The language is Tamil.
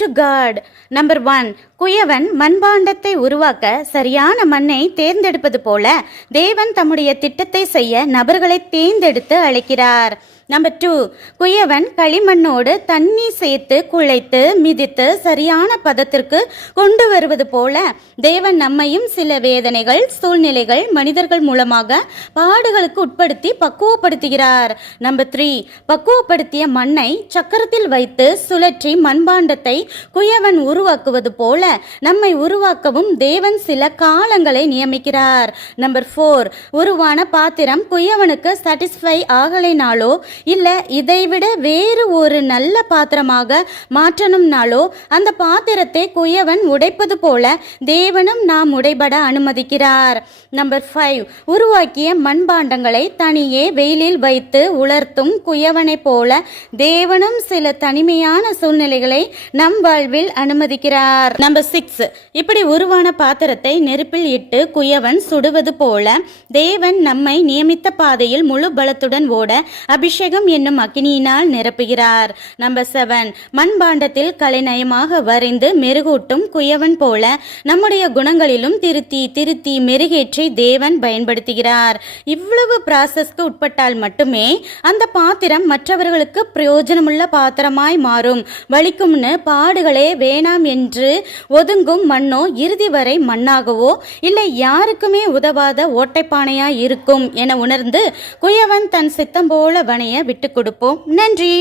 To God. நம்பர் 1, குயவன் மண்பாண்டத்தை உருவாக்க சரியான மண்ணை தேர்ந்தெடுப்பது போல தேவன் தம்முடைய திட்டத்தை செய்ய நபர்களை தேர்ந்தெடுத்து அழைக்கிறார். நம்பர் 2, குயவன் களிமண்ணோடு தண்ணி சேர்த்து குழைத்து மிதித்து சரியான பதத்திற்கு கொண்டு வருவது போல தேவன் நம்மையும் சில வேதனைகள், சூழ்நிலைகள், மனிதர்கள் மூலமாக பாடுகளுக்கு உட்படுத்தி பக்குவப்படுத்துகிறார். நம்பர் 3, பக்குவப்படுத்திய மண்ணை சக்கரத்தில் வைத்து சுழற்றி மண்பாண்டத்தை குயவன் உருவாக்குவது போல நம்மை உருவாக்கவும் தேவன் சில காலங்களை நியமிக்கிறார். நம்பர் 4, உருவான பாத்திரம் குயவனுக்கு சாட்டிஸ்ஃபை ஆகலைனாலோ இல்ல இதைவிட வேறு ஒரு நல்ல பாத்திரமாக மாற்றணும்னாலோ அந்த பாத்திரத்தை குயவன் உடைப்பது போல தேவனும் நாம் உடைபட அனுமதிக்கிறார். நம்பர் 5, உருவாக்கிய மண்பாண்டங்களை தனியே வெயிலில் வைத்து உலர்த்தும் குயவனை போல தேவனும் சில தனிமையான சூழ்நிலைகளை நம் வாழ்வில் அனுமதிக்கிறார். நம்பர் 6, இப்படி உருவான பாத்திரத்தை நெருப்பில் இட்டு குயவன் சுடுவது போல தேவன் நம்மை நியமித்த பாதையில் முழு பலத்துடன் ஓட அபிஷேகம் என்னும் அக்கினியினால் நிரப்புகிறார். நம்பர் 7, மண்பாண்டத்தில் கலைநயமாக வரைந்து மெருகூட்டும் குயவன் போல நம்முடைய குணங்களிலும் திருத்தி திருத்தி மெருகேற்றி தேவன் பயன்படுத்துகிறார். இவ்வளவு ப்ராசஸ்க்கு உட்பட்டால் மட்டுமே அந்த பாத்திரம் மற்றவர்களுக்கு பிரயோஜனமுள்ள பாத்திரமாய் மாறும். வலிக்கும்னு பாடுகளே வேணாம் என்று ஒதுங்கும் மண்ணோ இறுதி வரை மண்ணாகவோ இல்லை யாருக்குமே உதவாத ஓட்டைப்பானையாய் இருக்கும் என உணர்ந்து குயவன் தன் சித்தம் போல வணைய விட்டு கொடுப்போம். நன்றி.